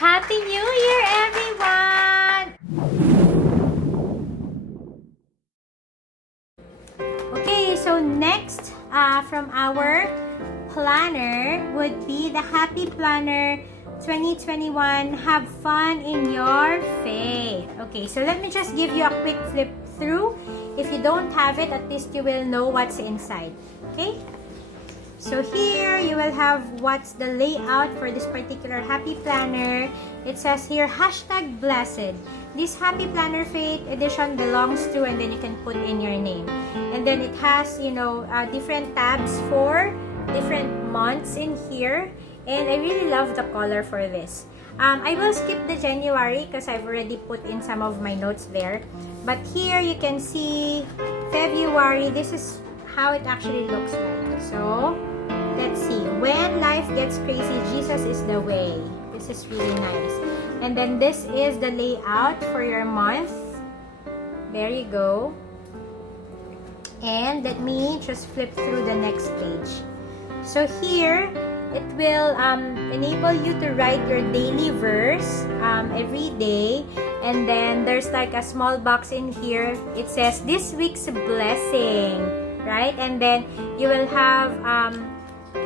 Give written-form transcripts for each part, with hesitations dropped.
Happy New Year, everyone! Okay, so next from our planner would be the Happy Planner 2021. Have fun in your faith. Okay, so let me just give you a quick flip through. If you don't have it, at least you will know what's inside. Okay? So here, you will have what's the layout for this particular Happy Planner. It says here, #blessed. This Happy Planner Faith edition belongs to, and then you can put in your name. And then it has, you know, different tabs for different months in here. And I really love the color for this. I will skip the January because I've already put in some of my notes there. But here, you can see February. This is how it actually looks like. So, let's see. When life gets crazy, Jesus is the way. This is really nice. And then this is the layout for your month. There you go. And let me just flip through the next page. So here, it will enable you to write your daily verse every day. And then there's like a small box in here. It says, this week's blessing. Right? And then you will have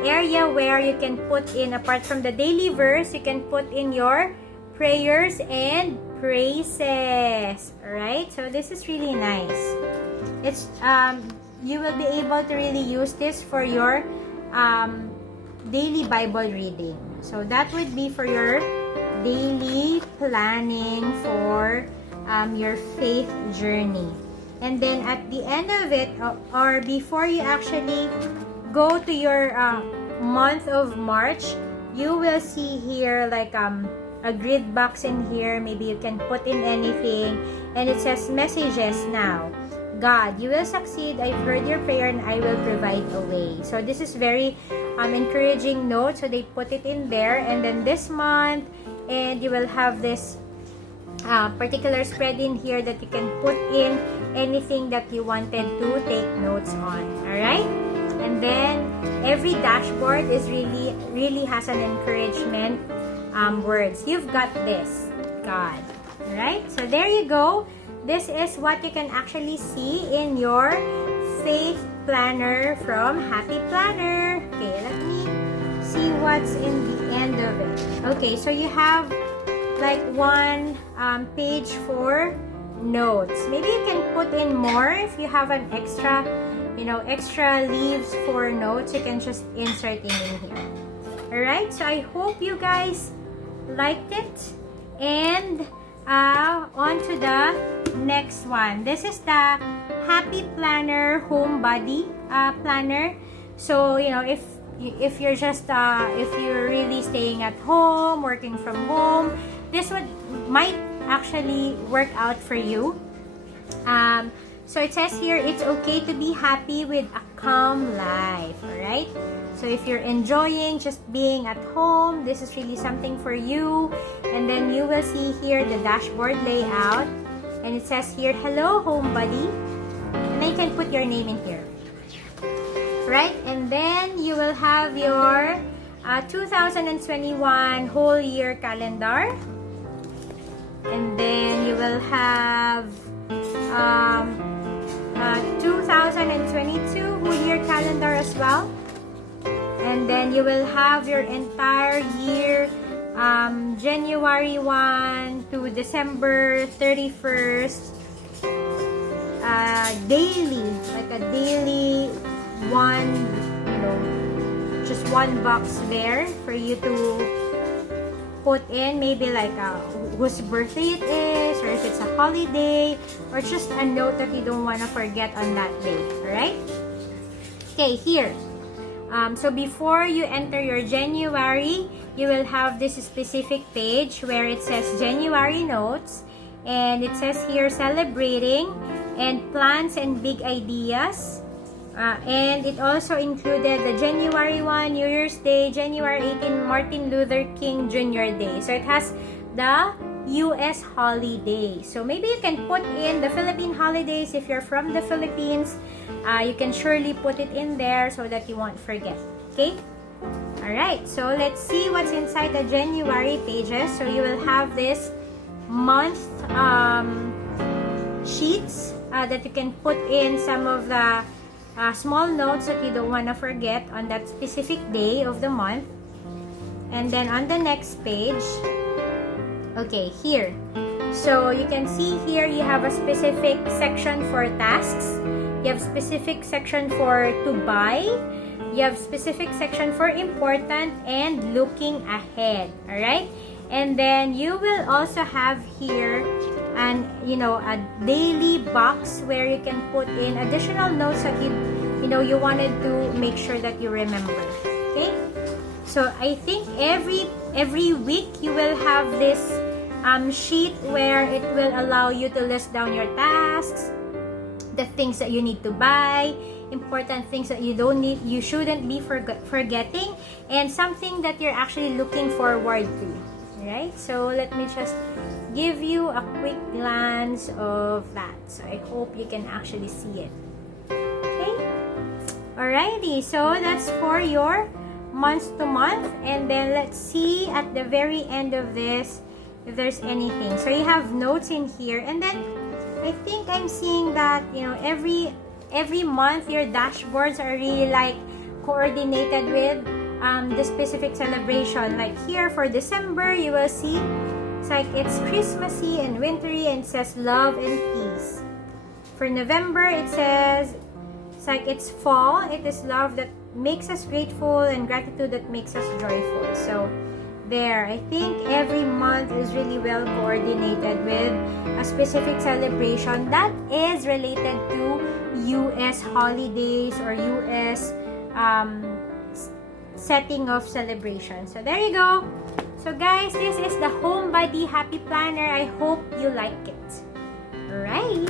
area where you can put in, apart from the daily verse, you can put in your prayers and praises. Alright? So this is really nice. It's you will be able to really use this for your daily Bible reading. So that would be for your daily planning for your faith journey. And then at the end of it, or before you actually go to your month of March, you will see here like a grid box in here. Maybe you can put in anything. And it says messages now. God, you will succeed. I've heard your prayer and I will provide a way. So this is very encouraging note. So they put it in there. And then this month, and you will have this particular spread in here that you can put in anything that you wanted to take notes on. Alright? And then every dashboard is really has an encouragement words. You've got this, God. Alright? So there you go. This is what you can actually see in your faith planner from Happy Planner. Okay, let me see what's in the end of it. Okay, so you have like one page for notes. Maybe you can put in more if you have an extra, you know, extra leaves for notes. You can just insert in here. Alright, so I hope you guys liked it. And on to the next one. This is the Happy Planner Homebody Planner. So, you know, if you're just if you're really staying at home, working from home, this might actually work out for you. So it says here, it's okay to be happy with a calm life. Alright? So if you're enjoying just being at home, this is really something for you. And then you will see here the dashboard layout. And it says here, hello Homebody. And then you can put your name in here. Right? And then you will have your 2021 whole year calendar. And then you will have 2022 whole year calendar as well. And then you will have your entire year, January 1 to December 31st, daily, like a daily one, you know, just one box there for you to put in, maybe like whose birthday it is, or if it's a holiday, or just a note that you don't want to forget on that day. Alright? Okay, here. So before you enter your January, you will have this specific page where it says January notes, and it says here celebrating and plans and big ideas. And it also included the January 1, New Year's Day, January 18, Martin Luther King Jr. Day. So it has the US holiday. So maybe you can put in the Philippine holidays if you're from the Philippines. You can surely put it in there so that you won't forget. Okay? Alright, so let's see what's inside the January pages. So you will have this month sheets that you can put in some of the small notes that you don't want to forget on that specific day of the month. And then on the next page, okay, here. So you can see here you have a specific section for tasks. You have specific section for to buy. You have specific section for important and looking ahead. Alright? And then you will also have here a daily box where you can put in additional notes that you wanted to make sure that you remember. Okay? So I think every week you will have this sheet where it will allow you to list down your tasks, the things that you need to buy, important things that you shouldn't be forgetting, and something that you're actually looking forward to. Right? So let me just give you a quick glance of that. So I hope you can actually see it. Okay? Alrighty, so that's for your month to month. And then let's see at the very end of this if there's anything. So you have notes in here, and then I think I'm seeing that every month your dashboards are really like coordinated with the specific celebration. Like here for December, you will see it's Christmassy and wintry, and it says love and peace. For November, it says it's fall. It is love that makes us grateful and gratitude that makes us joyful. So there, I think every month is really well coordinated with a specific celebration that is related to US holidays or US setting of celebration. So there you go. So guys, this is the Homebody Happy Planner. I hope you like it. Alright.